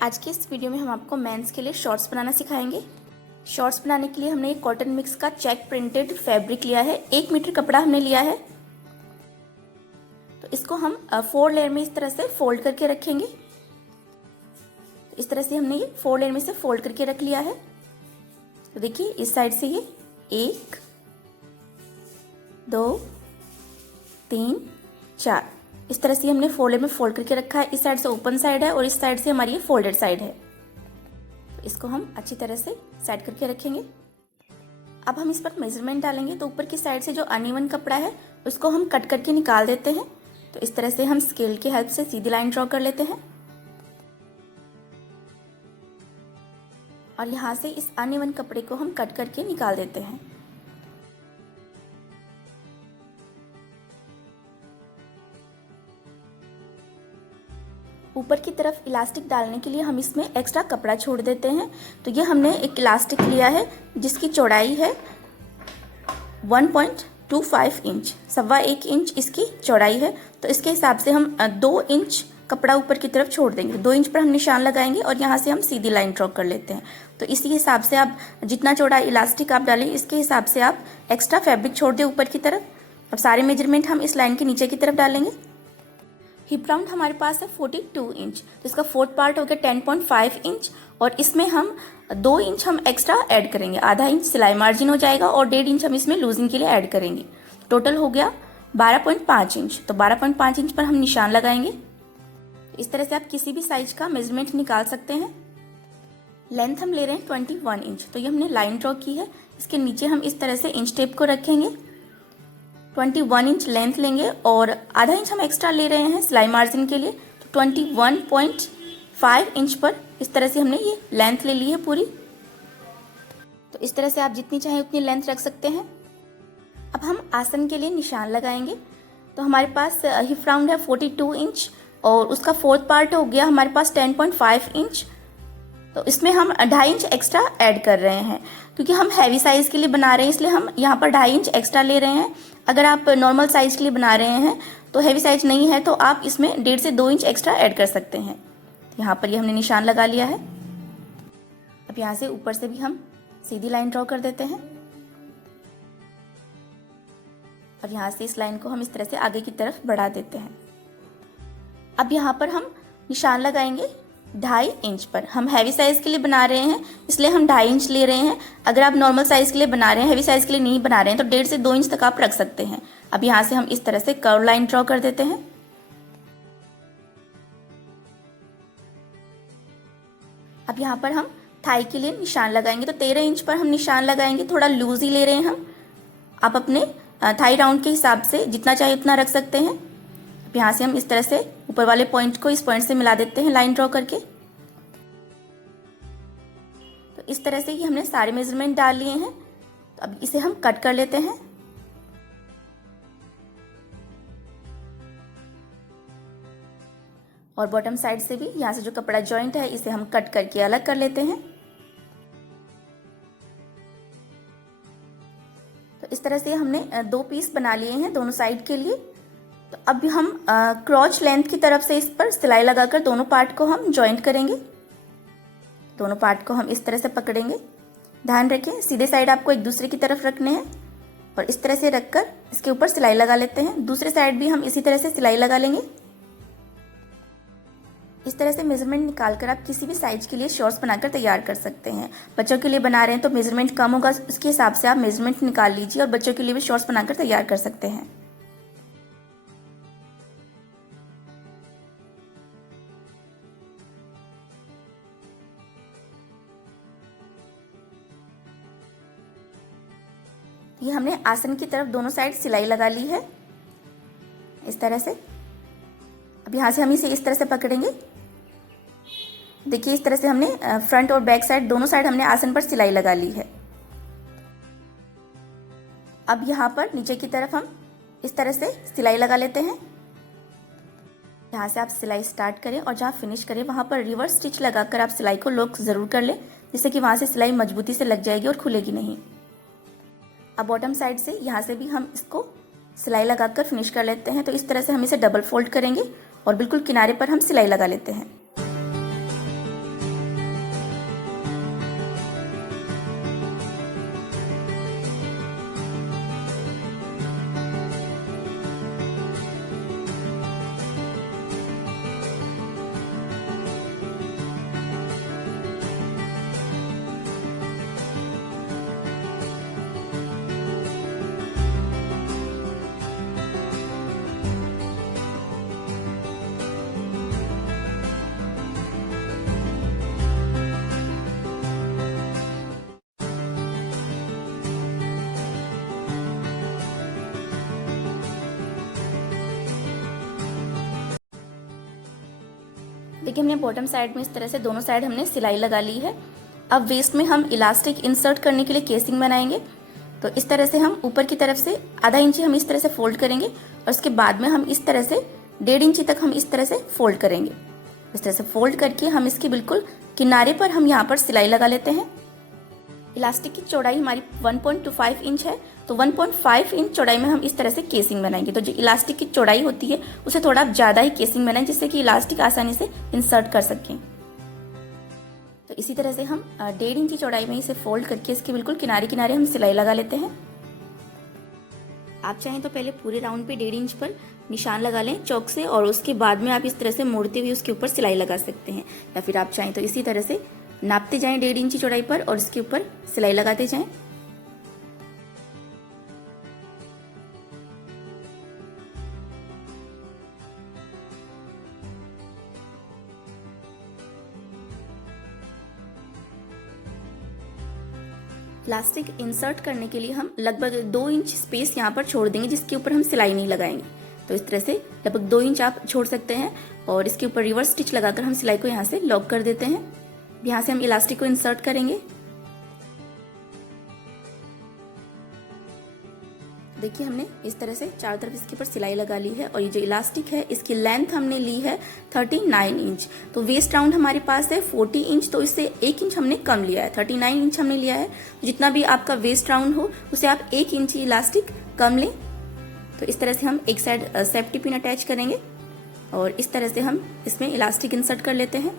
आज की इस वीडियो में हम आपको मेंस के लिए शॉर्ट्स बनाना सिखाएंगे। शॉर्ट्स बनाने के लिए हमने एक कॉटन मिक्स का चेक प्रिंटेड फैब्रिक लिया है। 1 मीटर कपड़ा हमने लिया है। तो इसको हम 4 लेयर में इस तरह से फोल्ड करके रखेंगे। इस तरह से हमने ये 4 लेयर में से फोल्ड करके रख लिया है। तो देखिए इस साइड से ये 1 2 3 4 इस तरह से हमने 4 लेयर में फोल्ड करके रखा है। इस साइड से ओपन साइड है और इस साइड से हमारी ये फोल्डेड साइड है। तो इसको हम अच्छी तरह से सेट करके रखेंगे। अब हम इस पर मेजरमेंट डालेंगे। तो ऊपर की साइड से जो अनइवन कपड़ा है उसको हम कट करके निकाल देते हैं। तो इस तरह से हम स्केल की हेल्प से सीधी लाइन ड्रॉ कर लेते हैं और यहाँ से इस अनइवन कपड़े को हम कट करके निकाल देते हैं। ऊपर की तरफ इलास्टिक डालने के लिए हम इसमें एक्स्ट्रा कपड़ा छोड़ देते हैं। तो ये हमने एक इलास्टिक लिया है जिसकी चौड़ाई है 1.25 इंच, 1.25 इंच इसकी चौड़ाई है। तो इसके हिसाब से हम 2 इंच कपड़ा ऊपर की तरफ छोड़ देंगे। 2 इंच पर हम निशान लगाएंगे और यहाँ से हम सीधी लाइन ड्रॉ कर लेते हैं। तो इसी हिसाब से आप जितना चौड़ा इलास्टिक आप डालें इसके हिसाब से आप एक्स्ट्रा फैब्रिक छोड़ दें ऊपर की तरफ। अब सारे मेजरमेंट हम इस लाइन के नीचे की तरफ डालेंगे। हिप राउंड हमारे पास है 42 इंच, तो इसका 4th पार्ट हो गया 10.5 इंच और इसमें हम 2 इंच हम एक्स्ट्रा ऐड करेंगे। आधा इंच सिलाई मार्जिन हो जाएगा और 1.5 इंच हम इसमें लूजिंग के लिए ऐड करेंगे। टोटल हो गया 12.5 इंच। तो 12.5 इंच पर हम निशान लगाएंगे। इस तरह से आप किसी भी साइज का मेजरमेंट निकाल सकते हैं। लेंथ हम ले रहे हैं 21 इंच। तो ये हमने लाइन ड्रॉ की है। इसके नीचे हम इस तरह से इंच टेप को रखेंगे। 21 इंच लेंथ लेंगे और आधा इंच हम एक्स्ट्रा ले रहे हैं सिलाई मार्जिन के लिए। तो 21.5 इंच पर इस तरह से हमने ये लेंथ ले ली है पूरी। तो इस तरह से आप जितनी चाहें उतनी लेंथ रख सकते हैं। अब हम आसन के लिए निशान लगाएंगे। तो हमारे पास हिप राउंड है 42 इंच और उसका 4th पार्ट हो गया हमारे पास 10.5 इंच। तो इसमें हम 2.5 इंच एक्स्ट्रा ऐड कर रहे हैं क्योंकि हम हैवी साइज के लिए बना रहे हैं, इसलिए हम यहाँ पर 2.5 इंच एक्स्ट्रा ले रहे हैं। अगर आप नॉर्मल साइज के लिए बना रहे हैं तो हैवी साइज नहीं है तो आप इसमें 1.5 से 2 इंच एक्स्ट्रा ऐड कर सकते हैं। यहाँ पर ये हमने निशान लगा लिया है। अब यहाँ से ऊपर से भी हम सीधी लाइन ड्रॉ कर देते हैं और यहाँ से इस लाइन को हम इस तरह से आगे की तरफ बढ़ा देते हैं। अब यहाँ पर हम निशान लगाएंगे 2.5 इंच पर। हम हैवी साइज के लिए बना रहे हैं इसलिए हम 2.5 इंच ले रहे हैं। अगर आप नॉर्मल साइज के लिए बना रहे हैं, हैवी साइज के लिए नहीं बना रहे हैं तो 1.5 से 2 इंच तक आप रख सकते हैं। अब यहाँ से हम इस तरह से कर्व लाइन ड्रॉ कर देते हैं। अब यहाँ पर हम थाई के लिए निशान लगाएंगे। तो 13 इंच पर हम निशान लगाएंगे। थोड़ा लूज ही ले रहे हैं हम। आप अपने थाई राउंड के हिसाब से जितना चाहिए उतना रख सकते हैं। अब यहाँ से हम इस तरह से ऊपर वाले पॉइंट को इस पॉइंट से मिला देते हैं लाइन ड्रॉ करके। तो इस तरह से ही हमने सारे मेजरमेंट डाल लिए हैं। तो अब इसे हम कट कर लेते हैं। और बॉटम साइड से भी यहाँ से जो कपड़ा जॉइंट है इसे हम कट करके अलग कर लेते हैं। तो इस तरह से हमने 2 पीस बना लिए हैं दोनों साइड के लिए। तो अब हम क्रॉच लेंथ की तरफ से इस पर सिलाई लगाकर दोनों पार्ट को हम जॉइंट करेंगे। दोनों पार्ट को हम इस तरह से पकड़ेंगे। ध्यान रखें सीधे साइड आपको एक दूसरे की तरफ रखने हैं और इस तरह से रखकर इसके ऊपर सिलाई लगा लेते हैं। दूसरे साइड भी हम इसी तरह से सिलाई लगा लेंगे। इस तरह से मेजरमेंट निकालकर आप किसी भी साइज के लिए शॉर्ट्स बनाकर तैयार कर सकते हैं। बच्चों के लिए बना रहे हैं तो मेजरमेंट कम होगा, उसके हिसाब से आप मेजरमेंट निकाल लीजिए और बच्चों के लिए भी शॉर्ट्स बनाकर तैयार कर सकते हैं। ये हमने आसन की तरफ दोनों साइड सिलाई लगा ली है इस तरह से। अब यहाँ से हम इसे इस तरह से पकड़ेंगे। देखिए इस तरह से हमने फ्रंट और बैक साइड दोनों साइड हमने आसन पर सिलाई लगा ली है। अब यहाँ पर नीचे की तरफ हम इस तरह से सिलाई लगा लेते हैं। यहाँ से आप सिलाई स्टार्ट करें और जहाँ फिनिश करें वहाँ पर रिवर्स स्टिच लगाकर आप सिलाई को लॉक जरूर कर लें, जिससे कि वहाँ से सिलाई मजबूती से लग जाएगी और खुलेगी नहीं। अब बॉटम साइड से यहाँ से भी हम इसको सिलाई लगाकर फिनिश कर लेते हैं। तो इस तरह से हम इसे डबल फोल्ड करेंगे और बिल्कुल किनारे पर हम सिलाई लगा लेते हैं। देखिए हमने बॉटम साइड में इस तरह से दोनों साइड हमने सिलाई लगा ली है। अब वेस्ट में हम इलास्टिक इंसर्ट करने के लिए केसिंग बनाएंगे। तो इस तरह से हम ऊपर की तरफ से आधा इंची हम इस तरह से फोल्ड करेंगे और उसके बाद में हम इस तरह से 1.5 इंची तक हम इस तरह से फोल्ड करेंगे। इस तरह से फोल्ड करके हम इसके बिल्कुल किनारे पर हम यहाँ पर सिलाई लगा लेते हैं। इलास्टिक की चौड़ाई हमारी 1.25 इंच है, तो 1.5 इंच चौड़ाई में हम इस तरह से केसिंग बनाएंगे। तो जो इलास्टिक की चौड़ाई होती है उसे थोड़ा आप ज़्यादा ही केसिंग बनाएं, जिससे कि इलास्टिक आसानी से इंसर्ट कर सकें। तो इसी तरह से हम 1.5 इंची चौड़ाई में इसे फोल्ड करके इसके बिल्कुल किनारे किनारे हम सिलाई लगा लेते हैं। आप चाहें तो पहले पूरे राउंड पे 1.5 इंच पर निशान लगा लें चौक से, और उसके बाद में आप इस तरह से मोड़ते हुए उसके ऊपर सिलाई लगा सकते हैं। या फिर आप चाहें तो इसी तरह से नापते जाएं 1.5 इंची चौड़ाई पर और इसके ऊपर सिलाई लगाते जाएं। इलास्टिक इंसर्ट करने के लिए हम लगभग 2 इंच स्पेस यहाँ पर छोड़ देंगे, जिसके ऊपर हम सिलाई नहीं लगाएंगे। तो इस तरह से लगभग 2 इंच आप छोड़ सकते हैं और इसके ऊपर रिवर्स स्टिच लगाकर हम सिलाई को यहाँ से लॉक कर देते हैं। यहाँ से हम इलास्टिक को इंसर्ट करेंगे। देखिए हमने इस तरह से चारों तरफ इसके ऊपर सिलाई लगा ली है और ये जो इलास्टिक है इसकी लेंथ हमने ली है 39 इंच। तो वेस्ट राउंड हमारे पास है 40 इंच, तो इससे 1 इंच हमने कम लिया है, 39 इंच हमने लिया है। जितना भी आपका वेस्ट राउंड हो उसे आप 1 इंच इलास्टिक कम लें। तो इस तरह से हम एक साइड सेफ्टी पिन अटैच करेंगे और इस तरह से हम इसमें इलास्टिक इंसर्ट कर लेते हैं।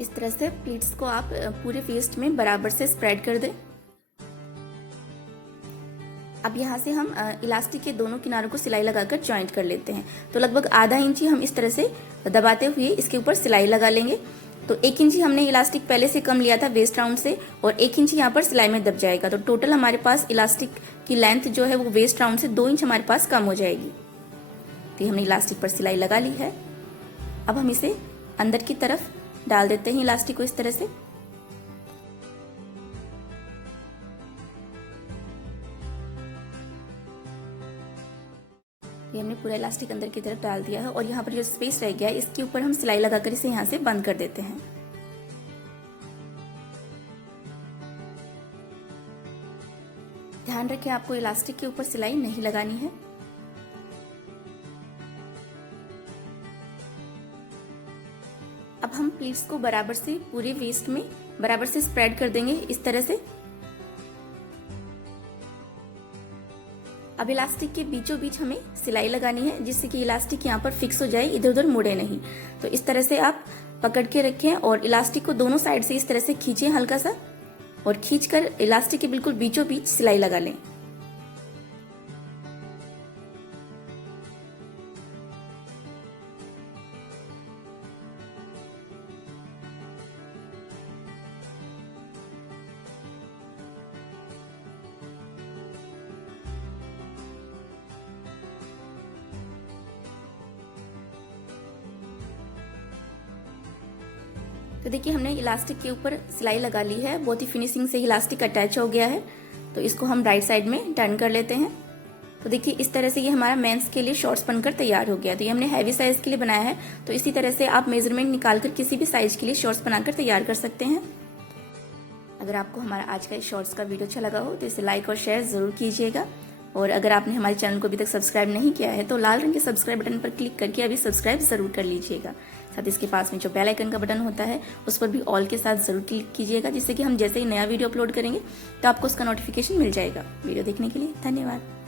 इस तरह से प्लीट्स को आप पूरे वेस्ट में बराबर से स्प्रेड कर दें। अब यहाँ से हम इलास्टिक के दोनों किनारों को सिलाई लगाकर जॉइंट कर लेते हैं। तो लगभग आधा इंची हम इस तरह से दबाते हुए इसके ऊपर सिलाई लगा लेंगे। तो 1 इंची हमने इलास्टिक पहले से कम लिया था वेस्ट राउंड से, और 1 इंची यहाँ पर सिलाई में दब जाएगा। तो टोटल हमारे पास इलास्टिक की लेंथ जो है वो वेस्ट राउंड से 2 इंच हमारे पास कम हो जाएगी। तो हमने इलास्टिक पर सिलाई लगा ली है। अब हम इसे अंदर की तरफ डाल देते हैं इलास्टिक को इस तरह से। ये हमने पूरा इलास्टिक अंदर की तरफ डाल दिया है और यहाँ पर जो स्पेस रह गया है इसके ऊपर हम सिलाई लगाकर इसे यहाँ से बंद कर देते हैं। ध्यान रखें आपको इलास्टिक के ऊपर सिलाई नहीं लगानी है। अब हम प्लीट्स को बराबर से पूरे वेस्ट में बराबर से स्प्रेड कर देंगे इस तरह से। अब इलास्टिक के बीचों बीच हमें सिलाई लगानी है, जिससे कि इलास्टिक यहाँ पर फिक्स हो जाए, इधर उधर मुड़े नहीं। तो इस तरह से आप पकड़ के रखें और इलास्टिक को दोनों साइड से इस तरह से खींचें हल्का सा, और खींचकर इलास्टिक के बिल्कुल बीचों बीच सिलाई लगा लें। तो देखिए हमने इलास्टिक के ऊपर सिलाई लगा ली है, बहुत ही फिनिशिंग से इलास्टिक अटैच हो गया है। तो इसको हम राइट साइड में टर्न कर लेते हैं। तो देखिए इस तरह से ये हमारा मेंस के लिए शॉर्ट्स बनकर तैयार हो गया। तो ये हमने हैवी साइज के लिए बनाया है। तो इसी तरह से आप मेजरमेंट निकालकर किसी भी साइज के लिए शॉर्ट्स बनाकर तैयार कर सकते हैं। अगर आपको हमारा आज का इस शॉर्ट्स का वीडियो अच्छा लगा हो तो इसे लाइक और शेयर जरूर कीजिएगा। और अगर आपने हमारे चैनल को अभी तक सब्सक्राइब नहीं किया है तो लाल रंग के सब्सक्राइब बटन पर क्लिक करके अभी सब्सक्राइब जरूर कर लीजिएगा। साथ इसके पास में जो बेल आइकन का बटन होता है उस पर भी ऑल के साथ जरूर क्लिक कीजिएगा, जिससे कि हम जैसे ही नया वीडियो अपलोड करेंगे तो आपको उसका नोटिफिकेशन मिल जाएगा। वीडियो देखने के लिए धन्यवाद।